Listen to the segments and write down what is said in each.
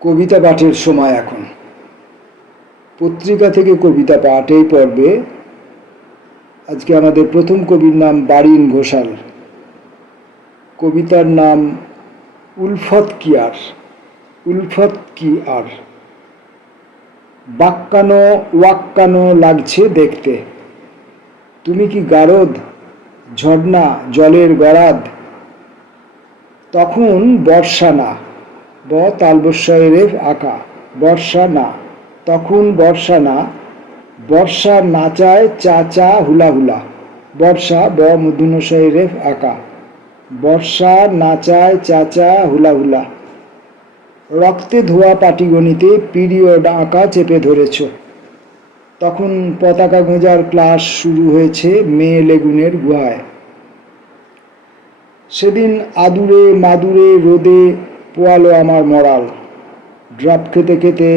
কবিতা পাঠের সময় এখন। পত্রিকা থেকে কবিতা পাঠ এই পর্বে আজকে আমাদের প্রথম কবির নাম বারিন ঘোষাল। কবিতার নাম উলফত কি আর। বাক্কানো ওয়াক্কানো লাগছে দেখতে, তুমি কি গারদ, ঝর্ণা, জলের গরাদ। তখন বর্ষা না, ব তালবস্যয় রেফ আঁকা, বর্ষা না, তখন বর্ষা না, বর্ষা নাচায় চা চা হুলা হুলা, বর্ষা ব মূর্ধন্যস্বয় রেফ আঁকা, বর্ষা নাচায় চা চা হুলা হুলা। রক্তে ধোয়া পাটিগণিতে পিরিয়ড আঁকা চেপে ধরেছ, তখন পতাকা গোঁজার ক্লাস শুরু হয়েছে মেয়ে লেগুনের গুহায়। সেদিন আদুরে মাদুরে রোদে পোয়ালো আমার মরাল, ড্রপ খেতে খেতে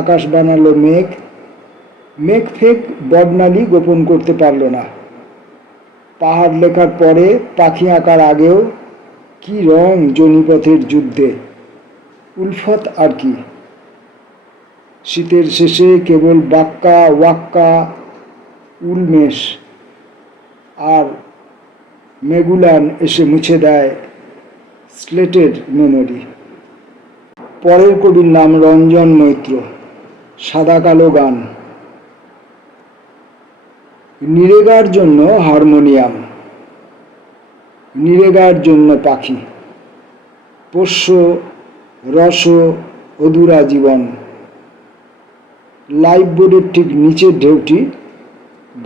আকাশ বানালো মেঘ, মেঘ ফেক বর্ণালী গোপন করতে পারল না। পাহাড় লেখার পরে পাখি আঁকার আগেও কি রং জনিপথের যুদ্ধে, উলফত আর কি। শীতের শেষে কেবল বাক্কা ওয়াক্কা উলমেষ আর মেগুলান এসে মুছে দেয় স্লেটের মেমোরি। পরের কবির নাম রঞ্জন মৈত্র। সাদা কালো গান। নিরেগার জন্য হারমোনিয়াম, নিরেগার জন্য পাখি, পোষ্য রস অধুরা জীবন। লাইফ বোর্ডের ঠিক নিচের ঢেউটি,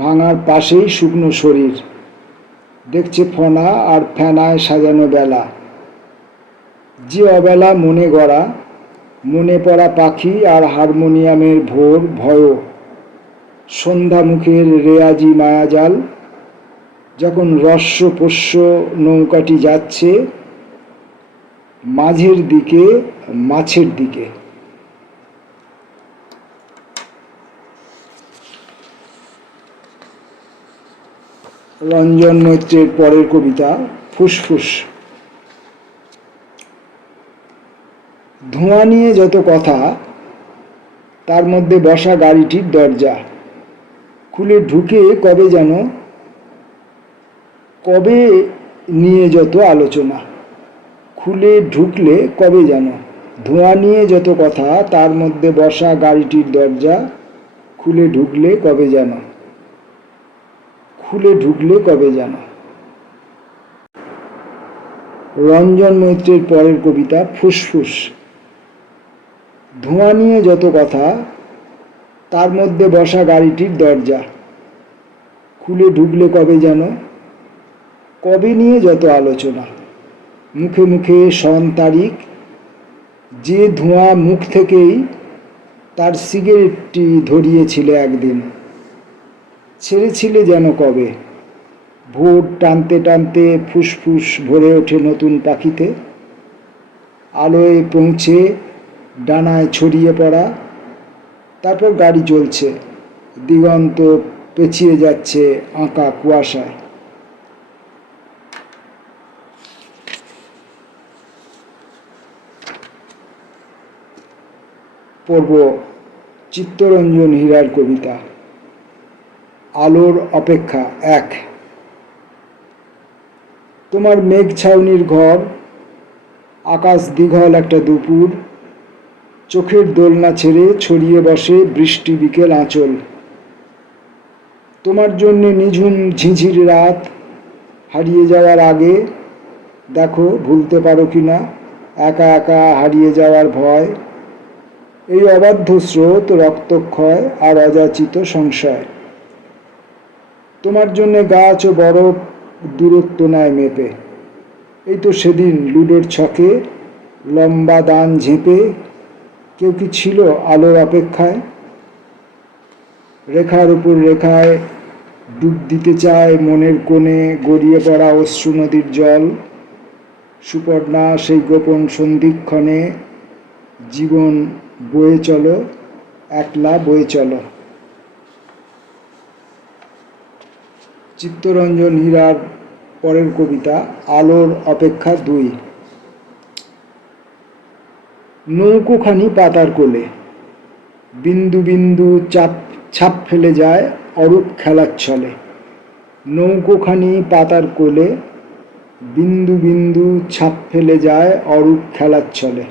ভাঙার পাশেই শুকনো শরীর, দেখছে ফনা আর ফেনায় সাজানো বেলা। যে অবেলা মনে গড়া, মনে পড়া পাখি আর হারমোনিয়ামের ভোর ভয়, সন্ধ্যা মুখের রেয়াজি মায়াজাল। যখন রস্য পোষ্য নৌকাটি যাচ্ছে মাঝের দিকে, মাছের দিকে। রঞ্জন মৈত্রের পরের কবিতা ফুসফুস। ধোঁয়া নিয়ে যত কথা, তার মধ্যে বসা গাড়িটির দরজা খুলে ঢুকে কবে যেন, কবে নিয়ে যত আলোচনা, খুলে ঢুকলে কবে যেন। ধোঁয়া নিয়ে যত কথা, তার মধ্যে বসা গাড়িটির দরজা খুলে ঢুকলে কবে যেন, খুলে ঢুকলে কবে যেন। রঞ্জন মৈত্রের পরের কবিতা ফুসফুস। ধোঁয়া নিয়ে যত কথা, তার মধ্যে বসা গাড়িটির দরজা খুলে ঢুকলে কবে যেন, কবে নিয়ে যত আলোচনা। মুখে মুখে সন তারিখ, যে ধোঁয়া মুখ থেকেই তার সিগারেটটি ধরিয়েছিলে একদিন, ছেড়েছিলে যেন কবে। ভোর টানতে টানতে ফুসফুস ভরে ওঠে নতুন পাখিতে, আলোয় পৌঁছে ডানায় ছড়িয়ে পড়া। তারপর গাড়ি চলছে, দিগন্ত পেঁচিয়ে যাচ্ছে আঁকা কুয়াশায়। পড়ব চিত্তরঞ্জন হীরার কবিতা আলোর অপেক্ষা এক। তোমার মেঘ ছাউনির ঘর, আকাশ দীঘল একটা দুপুর, চোখের দোলনা ছেড়ে ছড়িয়ে বসে বৃষ্টি বিকেল আঁচল। তোমার জন্যে নিঝুম ঝিঝির রাত, হারিয়ে যাওয়ার আগে দেখো ভুলতে পারো কিনা একা একা হারিয়ে যাওয়ার ভয়। এই অবাধ্য স্রোত, রক্তক্ষয় আর অযাচিত সংশয়। তোমার জন্যে গাছ ও বরফ দূরত্ব নেয় মেপে। এই তো সেদিন লুডোর ছকে লম্বা দান ঝেঁপে কেউ কি ছিল আলোর অপেক্ষায়। রেখার উপর রেখায় ডুব দিতে চায় মনের কোণে গড়িয়ে পড়া অশ্রু নদীর জল। সুপর্ণা সেই গোপন সন্ধিক্ষণে জীবন বয়ে চলো, একলা বয়ে চলো। চিত্তরঞ্জন হীরার পরের কবিতা আলোর অপেক্ষা দুই। নৌকোখানি পাতার কোলে, বিন্দু বিন্দু ছাপ ফেলে যায় অরূপ খেলার ছলে। নৌকোখানি পাতার কোলে, বিন্দু বিন্দু ছাপ ফেলে যায় অরূপ খেলার ছলে।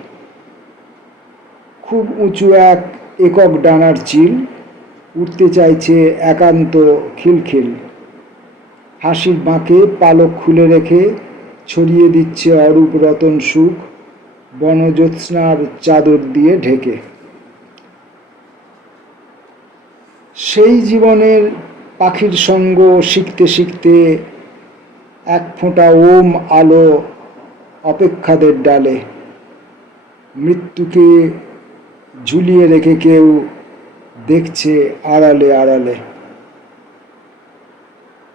খুব উঁচু এক একক ডানার চিল, উঠতে চাইছে একান্ত খিলখিল। হাসির বাঁকে পালক খুলে রেখে ছড়িয়ে দিচ্ছে অরূপ রতন সুখ, বনজ্যোৎস্নার চাদর দিয়ে ঢেকে। সেই জীবনের পাখির সঙ্গ শিখতে শিখতে এক ফোঁটা ওম আলো অপেক্ষাদের ডালে। মৃত্যুকে ঝুলিয়ে রেখে কেউ দেখছে আড়ালে আড়ালে।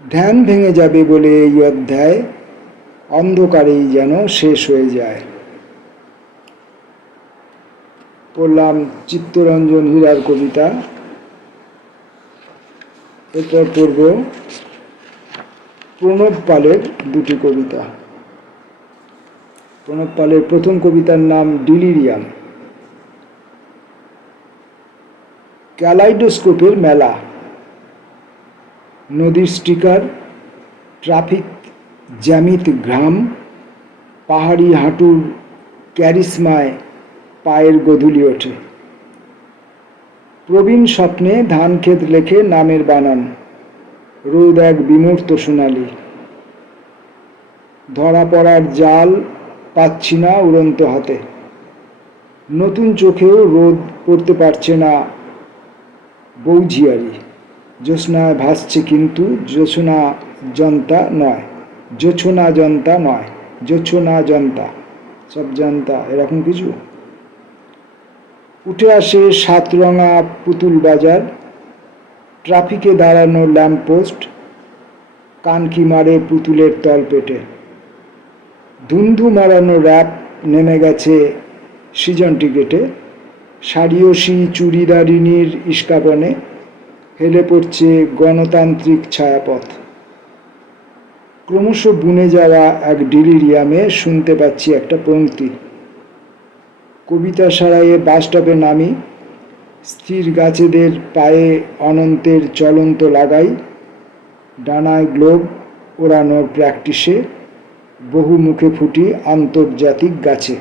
ধ্যান ভেঙে যাবে বলে এই অধ্যায় অন্ধকারেই যেন শেষ হয়ে যায়। পড়লাম চিত্তরঞ্জন হীরার কবিতা। এরপর পড়ব প্রণব পালের দুটি কবিতা। প্রণব পালের প্রথম কবিতার নাম ডিলিরিয়াম। ক্যালাইডোস্কোপের মেলা, নদীর স্টিকার, ট্রাফিক জ্যামিত ঘ্রাম, পাহাড়ি হাঁটুর ক্যারিসমায় পায়ের গোধূলি ওঠে। প্রবীণ স্বপ্নে ধান ক্ষেত লেখে নামের বানান, রোদ এক বিমূর্ত সোনালি। ধরা পড়ার জাল পাচ্ছি না উড়ন্ত হাতে, নতুন চোখেও রোদ পড়তে পারছে না বৌঝিয়ারি। জ্যোৎস্নায় ভাসছে কিন্তু জোছনা জনতা নয়, জোছনা জনতা নয়, জোছনা জনতা, সব জনতা এরকম কিছু। উঠে আসে সাতরঙা পুতুল বাজার, ট্রাফিকে দাঁড়ানো ল্যাম্পপোস্ট, কানকি মারে পুতুলের তলপেটে। ধুন্ধু মারানো র্যাপ নেমে গেছে সৃজন টিকেটে। সারিয়সী চুড়িদারিনীর ইস্কাপনে হেলে পড়ছে গণতান্ত্রিক ছায়াপথ। ক্রমশ বুনে যাওয়া এক ডিলিরিয়ামে শুনতে পাচ্ছি একটা পংক্তি। কবিতা সারাইয়ে বাসস্টপে নামি, স্থির গাছেদের পায়ে অনন্তের চলন্ত লাগাই। ডানায় গ্লোব ওড়ানোর প্র্যাকটিসে বহু মুখে ফুটি আন্তর্জাতিক গাছে।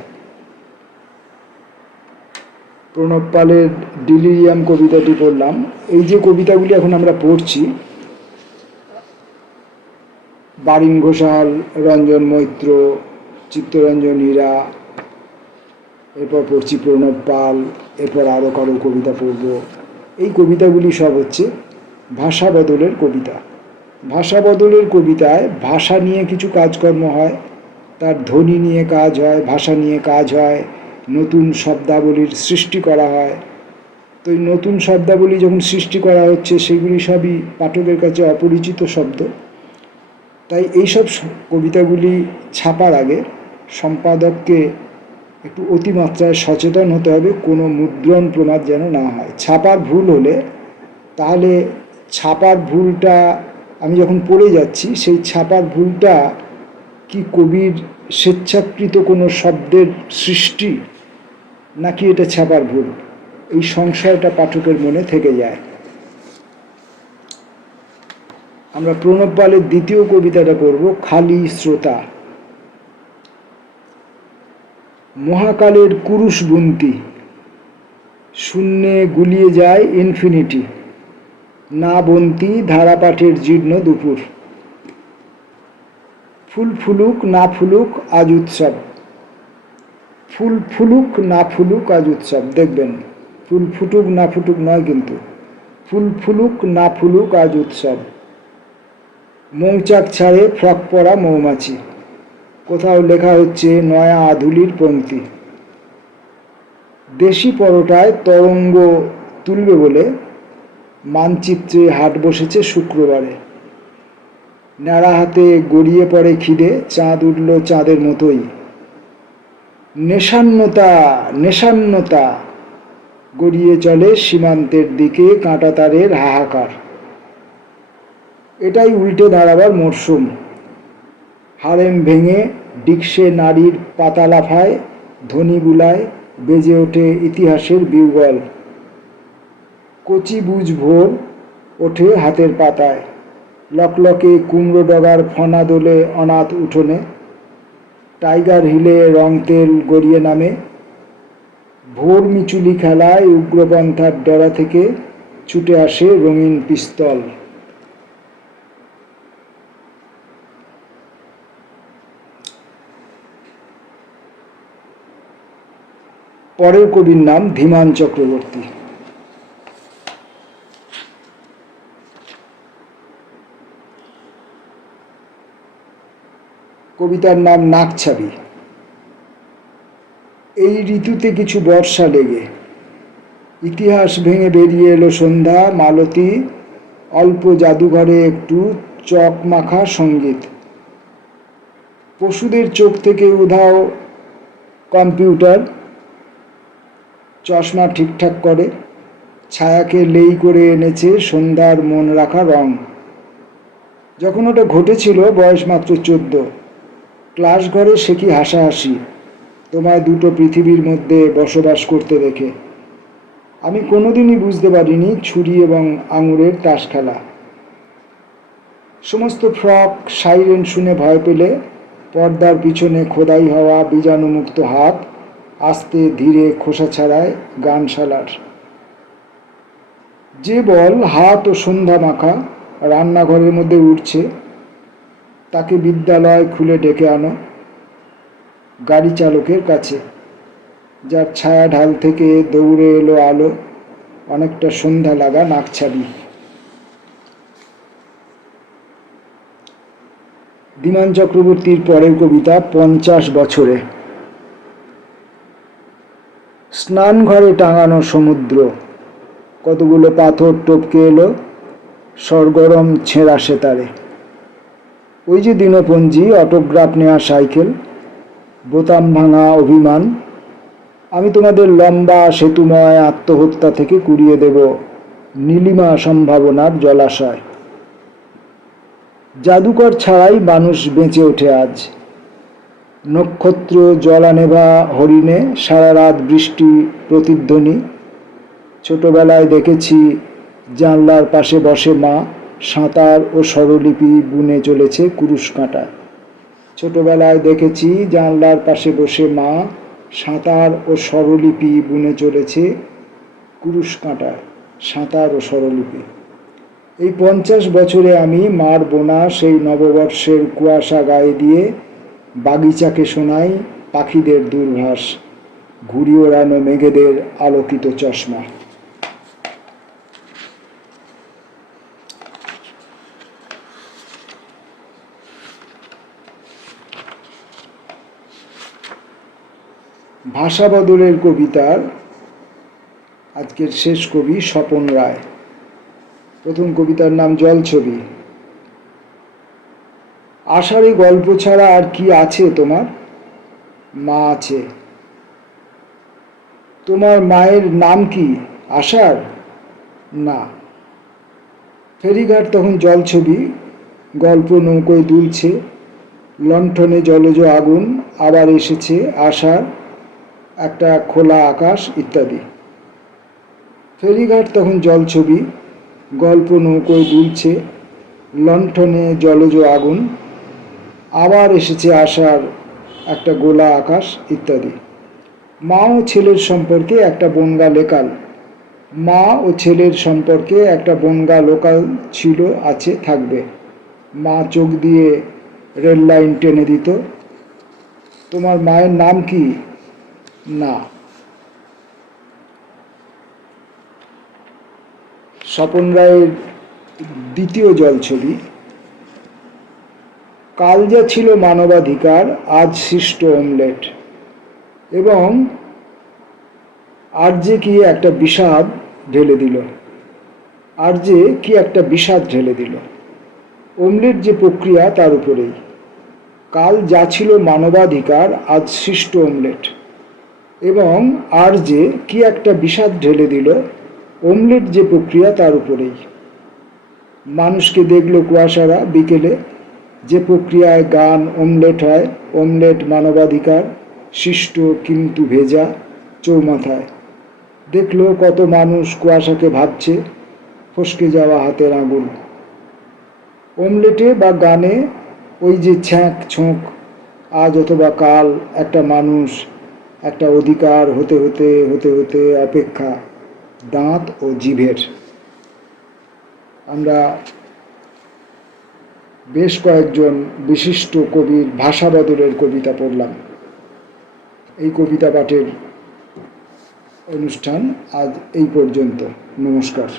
প্রণব পালের ডিলিরিয়াম কবিতাটি পড়লাম। এই যে কবিতাগুলি এখন আমরা পড়ছি, বারিন ঘোষাল, রঞ্জন মৈত্র, চিত্তরঞ্জন হীরা, এরপর পড়ছি প্রণব পাল, এরপর আরও কারো কবিতা পড়ব। এই কবিতাগুলি সব হচ্ছে ভাষা বদলের কবিতা। ভাষা বদলের কবিতায় ভাষা নিয়ে কিছু কাজকর্ম হয়, তার ধ্বনি নিয়ে কাজ হয়, ভাষা নিয়ে কাজ হয়, নতুন শব্দাবলীর সৃষ্টি করা হয়। তো এই নতুন শব্দাবলী যখন সৃষ্টি করা হচ্ছে, সেগুলি সবই পাঠকের কাছে অপরিচিত শব্দ। তাই এইসব কবিতাগুলি ছাপার আগে সম্পাদককে একটু অতিমাত্রায় সচেতন হতে হবে, কোনো মুদ্রণ প্রমাদ যেন না হয়। ছাপার ভুল হলে তাহলে ছাপার ভুলটা আমি যখন পড়ে যাচ্ছি, সেই ছাপার ভুলটা কি কবির স্বেচ্ছাকৃত কোনো শব্দের সৃষ্টি, নাকি এটা ছাপার ভুল, এই সংশয়টা পাঠকের মনে থেকে যায়। আমরা প্রণব পালের দ্বিতীয় কবিতাটা পড়ব, খালি শ্রোতা। মহাকালের কুরুষ বুন্তি, শূন্যে গুলিয়ে যায় ইনফিনিটি। না বন্তি ধারাপাঠের জীর্ণ দুপুর। ফুল ফুলুক না ফুলুক আজ উৎসব। ফুল ফুলুক না ফুলুক আজ উৎসব। দেখবেন, ফুল ফুটুক না ফুটুক নয়, কিন্তু ফুল ফুলুক না ফুলুক আজ উৎসব। মৌচাক ছাড়ে ফ্রক পরা মৌমাছি। কোথাও লেখা হচ্ছে নয়া আধুলির পংক্তি। দেশি পরোটায় তরঙ্গ তুলবে বলে মানচিত্রে হাট বসেছে শুক্রবারে। ন্যাড়া হাতে গড়িয়ে পড়ে খিদে, চাঁদ উঠল চাঁদের মতোই। নেশান্নতা নেশান্নতা গড়িয়ে চলে সীমান্তের দিকে কাঁটাতারের হাহাকার। এটাই উল্টে দাঁড়াবার মরশুম। হারেম ভেঙে ডিক্সে নারীর পাতা লাফায়, ধ্বনি বুলায়, বেজে ওঠে ইতিহাসের বিউগল। কচি বুঝ ভোর ওঠে হাতের পাতায়, লকলকে কুমড়ো ডগার ফনা দোলে অনাথ উঠোনে, টাইগার হিলে রং তেল গড়িয়ে নামে। ভোর মিচুলি খেলায় উগ্রপন্থার ডেরা থেকে ছুটে আসে রঙিন পিস্তল। পরের কবির নাম ধীমান চক্রবর্তী। কবিতার নাম নাকছাবি। এই ঋতুতে কিছু বর্ষা লেগে, ইতিহাস ভেঙে বেরিয়ে এলো সন্ধ্যা মালতী, অল্প জাদুঘরে একটু চক মাখা সঙ্গীত। পশুদের চোখ থেকে উধাও কম্পিউটার, চশমা ঠিকঠাক করে, ছায়াকে লেই করে এনেছে সন্ধ্যার মন রাখা রং। যখন ওটা ঘটেছিল বয়স মাত্র 14, ক্লাস ঘরে সে কি হাসাহাসি, তোমায় দুটো পৃথিবীর মধ্যে বসবাস করতে দেখে। আমি কোনোদিনই বুঝতে পারিনি ছুরি এবং আঙুরের তাস খেলা। সমস্ত ফ্রক সাইরেন শুনে ভয় পেলে পর্দার পিছনে খোদাই হওয়া বীজাণুমুক্ত হাত আস্তে ধীরে খোসা ছাড়ায় গানশালার। যে বল হাত ও সন্ধ্যা মাখা রান্নাঘরের মধ্যে উঠছে, তাকে বিদ্যালয় খুলে ডেকে আনো গাড়ি চালকের কাছে, যার ছায়া ঢাল থেকে দৌড়ে এলো আলো, অনেকটা সন্ধ্যা লাগা নাকছাবি। ধীমান চক্রবর্তীর পরের কবিতা 50 বছরে। স্নান ঘরে টাঙানো সমুদ্র, কতগুলো পাথর টপকে এলো সরগরম ছেঁড়া সেতারে। ওই যে দিনপঞ্জি, অটোগ্রাফ নেওয়া সাইকেল, বোতাম ভাঙা অভিমান। আমি তোমাদের লম্বা সেতুময় আত্মহত্যা থেকে কুড়িয়ে দেব নীলিমা সম্ভাবনার জলাশয়। জাদুকর ছাড়াই মানুষ বেঁচে ওঠে আজ। নক্ষত্র জলানেভা হরিণে সারা রাত বৃষ্টি প্রতিধ্বনি। ছোটবেলায় দেখেছি জানলার পাশে বসে মা সাঁতার ও স্বরলিপি বুনে চলেছে কুরুশ কাঁটায়। ছোটবেলায় দেখেছি জানলার পাশে বসে মা সাঁতার ও স্বরলিপি বুনে চলেছে কুরুশ কাঁটায়। সাঁতার ও স্বরলিপি। এই 50 বছরে আমি মার বোনা সেই নববর্ষের কুয়াশা গায়ে দিয়ে বাগিচাকে শোনাই পাখিদের দূরভাষ, ঘুড়ি ওড়ানো মেঘেদের আলোকিত চশমা। ভাষা বদলের কবিতার আজকের শেষ কবি স্বপন রায়। প্রথম কবিতার নাম জলছবি। আষাঢ়ে গল্প ছাড়া আর কি আছে তোমার? মা আছে। তোমার মায়ের নাম কি? আষাঢ়? না। ফেরিঘাট তখন জলছবি, গল্প নৌকোয় দুলছে, লণ্ঠনে জলজ আগুন, আবার এসেছে আষাঢ়, একটা খোলা আকাশ ইত্যাদি। ফেরিঘাট তখন জলছবি, গল্প নৌকোয় দুলছে, লণ্ঠনে জলজ আগুন, আবার এসেছে আষাঢ়, একটা গোলা আকাশ ইত্যাদি। মা ও ছেলের সম্পর্কে একটা বনগা লেকাল। মা ও ছেলের সম্পর্কে একটা বনগা লোকাল ছিল, আছে, থাকবে। মা চোখ দিয়ে রেল লাইন টেনে দিত। তোমার মায়ের নাম কি? না। স্বপন রায়ের দ্বিতীয় জলছবি। কাল যা ছিল মানবাধিকার, আজ সৃষ্ট অমলেট। এবং আর যে কি একটা বিষাদ ঢেলে দিল, আর যে কি একটা বিষাদ ঢেলে দিল অমলেট যে প্রক্রিয়া তার উপরেই। কাল যা ছিল মানবাধিকার, আজ সৃষ্ট অমলেট। এবং আর যে কি একটা বিষাদ ঢেলে দিল অমলেট যে প্রক্রিয়া তার উপরেই। মানুষকে দেখলো কুয়াশারা বিকেলে, যে প্রক্রিয়ায় গান অমলেট হয়, অমলেট মানবাধিকার, সৃষ্ট কিন্তু ভেজা, চৌমাথায়। দেখলো কত মানুষ কুয়াশাকে ভাবছে ফসকে যাওয়া হাতের আঙুল। অমলেটে বা গানে ওই যে ছ্যাঁক ছোঁক, আজ অথবা কাল একটা মানুষ, একটা অধিকার হতে হতে হতে হতে অপেক্ষা দাঁত ও জিভের। আমরা বেশ কয়েকজন বিশিষ্ট কবির ভাষা বদলের কবিতা পড়লাম। এই কবিতা পাঠের অনুষ্ঠান আজ এই পর্যন্ত। নমস্কার।